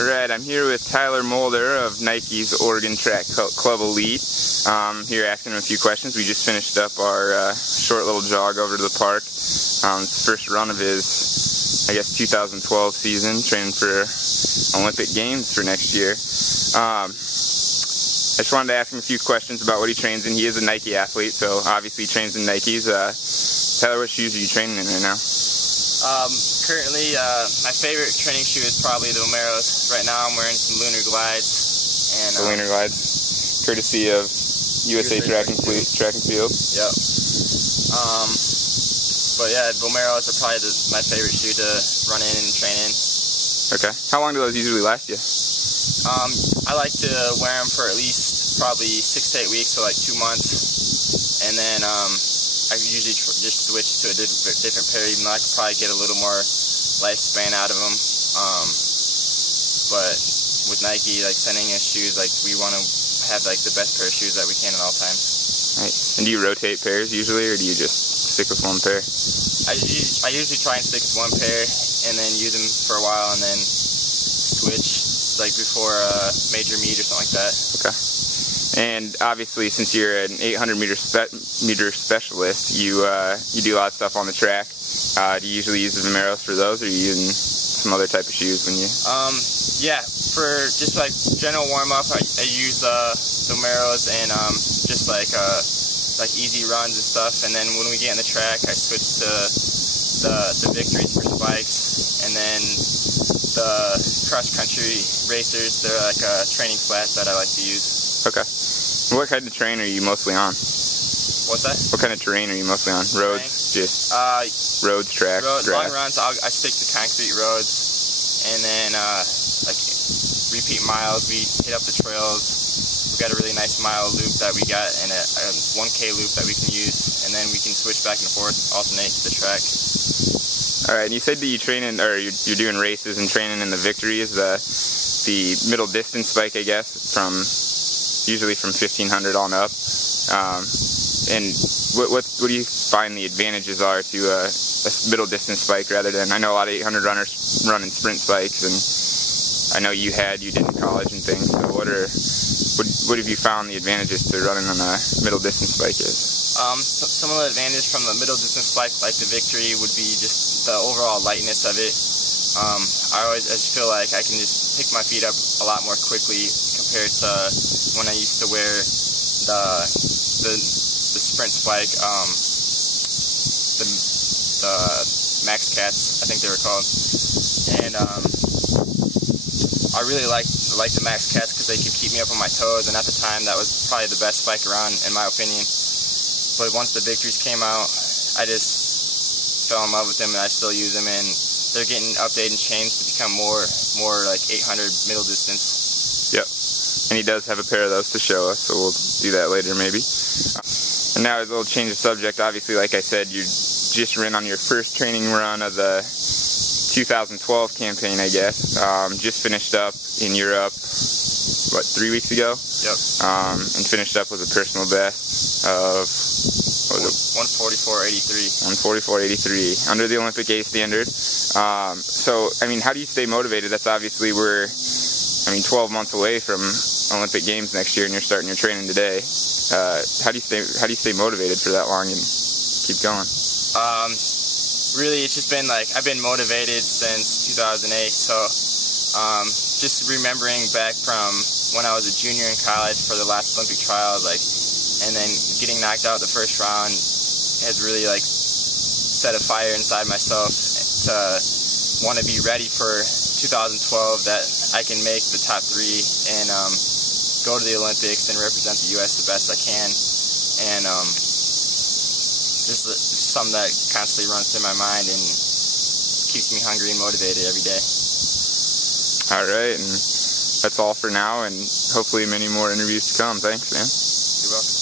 Alright, I'm here with Tyler Mulder of Nike's Oregon Track Club Elite. Here asking him a few questions. We just finished up our short little jog over to the park. It's the first run of his, I guess, 2012 season, training for Olympic Games for next year. I just wanted to ask him a few questions about what he trains in. He is a Nike athlete, so obviously he trains in Nikes. Tyler, what shoes are you training in right now? Currently, my favorite training shoe is probably the Vomeros. Right now I'm wearing some Lunar Glides. And, the Lunar Glides, courtesy of USA Track and Field. Yep. But yeah, Vomeros are probably my favorite shoe to run in and train in. Okay. How long do those usually last you? I like to wear them for at least probably 6 to 8 weeks, so like 2 months. And then I usually just switch to a different pair, even though I could probably get a little more lifespan out of them. But with Nike, like sending us shoes, like we want to have like the best pair of shoes that we can at all times. Right. And do you rotate pairs usually, or do you just stick with one pair? I usually try and stick with one pair and then use them for a while and then switch like before a major meet or something like that. Okay. And obviously, since you're an 800-meter specialist, you do a lot of stuff on the track. Do you usually use the Vomeros for those, or are you using some other type of shoes when you? Yeah, for just like general warm-up, I use the Vomeros and just like easy runs and stuff. And then when we get in the track, I switch to the Victories for spikes, and then the cross-country racers. They're like a training flat that I like to use. Okay. What kind of terrain are you mostly on? What's that? What kind of terrain are you mostly on? Roads, just roads, tracks, grass? Long runs, I stick to concrete roads, and then like repeat miles, we hit up the trails. We've got a really nice mile loop that we got, and a 1K loop that we can use, and then we can switch back and forth, alternate to the track. All right, and you said that you train in, or you're doing races and training in the Victories, the middle distance spike, I guess, usually from 1500 on up. And what do you find the advantages are to a middle distance spike rather than, I know a lot of 800 runners run in sprint spikes, and I know you did in college and things, so what have you found the advantages to running on a middle distance spike is? Some of the advantage from the middle distance spike, like the Victory, would be just the overall lightness of it. I just feel like I can just pick my feet up a lot more quickly compared to when I used to wear the sprint spike, the Max Cats, I think they were called. And I really like the Max Cats because they could keep me up on my toes, and at the time that was probably the best spike around in my opinion. But once the Victories came out, I just fell in love with them, and I still use them, and they're getting updated and changed to become more like 800 middle distance. Yep. And he does have a pair of those to show us, so we'll do that later maybe. And now a little change of subject. Obviously, like I said, you just ran on your first training run of the 2012 campaign, I guess. Just finished up in Europe, what, 3 weeks ago? Yep. And finished up with a personal best of, what was it? 144.83. 144.83, under the Olympic A standard. So, I mean, how do you stay motivated? That's obviously 12 months away from Olympic Games next year, and you're starting your training today. How do you stay motivated for that long and keep going? Really, it's just been like I've been motivated since 2008. So just remembering back from when I was a junior in college for the last Olympic trials, and then getting knocked out the first round has really set a fire inside myself to want to be ready for 2012, that I can make the top 3 and go to the Olympics and represent the U.S. the best I can. And just something that constantly runs through my mind and keeps me hungry and motivated every day. All right, and that's all for now, and hopefully many more interviews to come. Thanks, man. You're welcome.